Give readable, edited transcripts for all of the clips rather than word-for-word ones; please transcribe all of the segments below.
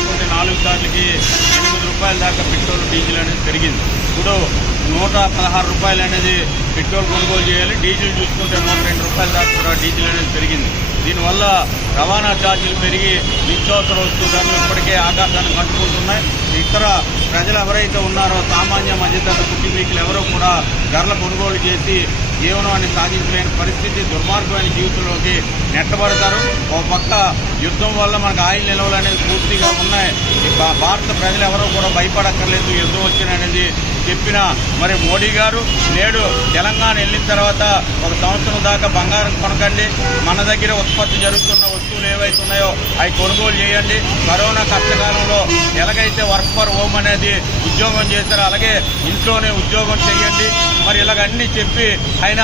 చూసుకుంటే 4 సార్లకి 8 రూపాయల దాకా పెట్రోల్ డీజిల్ అనేది పెరిగింది. ఇప్పుడు 116 రూపాయలు అనేది పెట్రోల్ కొనుగోలు చేయాలి. డీజిల్ చూసుకుంటే 102 రూపాయల దాకా కూడా డీజిల్ అనేది పెరిగింది. దీనివల్ల రవాణా ఛార్జీలు పెరిగి నిత్యావసర వస్తువు ధరలు ఇప్పటికే ఆకాశాన్ని కంటుకుంటున్నాయి. ఇతర ప్రజలు ఎవరైతే ఉన్నారో సామాన్య మధ్యతరగతి కుటుంబీకులు ఎవరో కూడా ధరల కొనుగోలు చేసి జీవనాన్ని సాగించలేని పరిస్థితి, దుర్మార్గమైన జీవితంలోకి నెట్టబడతారు. ఒక పక్క యుద్ధం వల్ల మనకు ఆయిల్ నిల్వలు అనేది పూర్తిగా ఉన్నాయి. భారత ప్రజలు ఎవరో కూడా భయపడక్కర్లేదు యుద్ధం వచ్చిననేది చెప్పిన మరి మోడీ గారు నేడు తెలంగాణ వెళ్ళిన తర్వాత 1 సంవత్సరం దాకా బంగారం కొనకండి, మన దగ్గర ఉత్పత్తి జరుగుతున్న వస్తువులు ఏవైతే ఉన్నాయో అవి కొనుగోలు చేయండి. కరోనా కష్టకాలంలో ఎలాగైతే వర్క్ ఫర్ హోమ్ అనేది ఉద్యోగం చేశారో అలాగే ఇంట్లోనే ఉద్యోగం చేయండి. మరి ఇలాగ అన్నీ చెప్పి ఆయన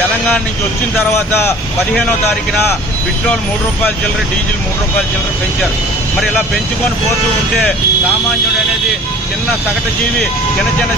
తెలంగాణ నుంచి వచ్చిన తర్వాత 15వ తారీఖున పెట్రోల్ 3 రూపాయల చిల్లర, డీజిల్ 3 రూపాయల చిల్లర పెంచారు. మరి ఇలా పెంచుకొని పోతూ ఉంటే సామాన్యుడు అనేది చిన్న సగటు జీవి, చిన్న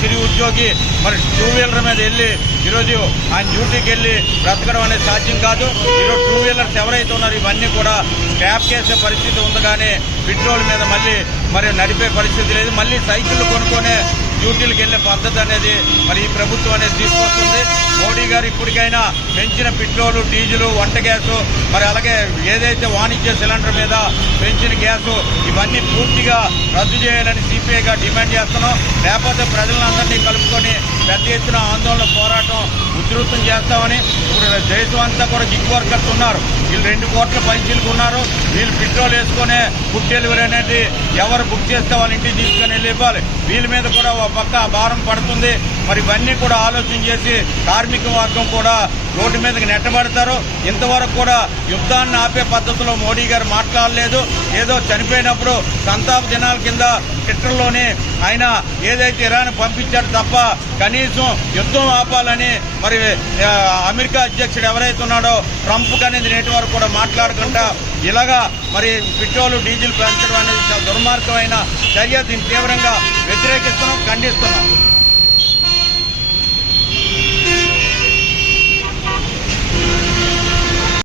సిరి ఉద్యోగి మరి 2 వీలర్ మీద వెళ్ళి ఈరోజు ఆయన డ్యూటీకి వెళ్ళి బ్రతకడం అనేది సాధ్యం కాదు. ఈరోజు 2 వీలర్స్ ఎవరైతే ఉన్నారో ఇవన్నీ కూడా స్క్రాప్ చేసే పరిస్థితి ఉంది. కానీ పెట్రోల్ మీద మళ్ళీ మరి నడిపే పరిస్థితి లేదు. మళ్ళీ సైకిళ్లు కొనుక్కొనే డ్యూటీలకు వెళ్లే పద్ధతి అనేది మరి ఈ ప్రభుత్వం అనేది తీసుకొస్తుంది. మోడీ గారు ఇప్పటికైనా పెంచిన పెట్రోలు, డీజిల్, వంట గ్యాసు మరి అలాగే ఏదైతే వాణిజ్య సిలిండర్ మీద పెంచిన గ్యాసు ఇవన్నీ పూర్తిగా రద్దు చేయాలని సిపిఐగా డిమాండ్ చేస్తున్నాం. లేకపోతే ప్రజలందరినీ కలుపుకొని పెద్ద ఎత్తున ఆందోళన పోరాటం ఉధృతం చేస్తామని. ఇప్పుడు దేశం అంతా కూడా గిగ్ వర్కర్స్ ఉన్నారు. వీళ్ళు 2 కోట్ల పైసలకు ఉన్నారు. వీళ్ళు పెట్రోల్ వేసుకునే ఫుడ్ డెలివరీ అనేది ఎవరు బుక్ చేస్తే వాళ్ళ ఇంటికి తీసుకొని వెళ్ళి ఇవ్వాలి. వీళ్ళ మీద కూడా ఒక పక్క భారం పడుతుంది. మరి ఇవన్నీ కూడా ఆలోచన చేసి కార్మిక వర్గం కూడా రోడ్డు మీదకి నెట్టబడతారు. ఇంతవరకు కూడా యుద్ధాన్ని ఆపే పద్ధతిలో మోడీ గారు మాట్లాడలేదు. ఏదో చనిపోయినప్పుడు సంతాప దినాల కింద ట్విట్టర్లోనే ఆయన ఏదైతే ఇరాన్ పంపించారు తప్ప కనీసం యుద్ధం ఆపాలని మరి అమెరికా అధ్యక్షుడు ఎవరైతే ఉన్నాడో ట్రంప్ అనేది నేటి వరకు కూడా మాట్లాడకుండా ఇలాగా మరి పెట్రోల్, డీజిల్ పెంచడం అనేది చాలా దుర్మార్గమైన చర్య. దీన్ని తీవ్రంగా వ్యతిరేకిస్తున్నాం, ఖండిస్తున్నాం.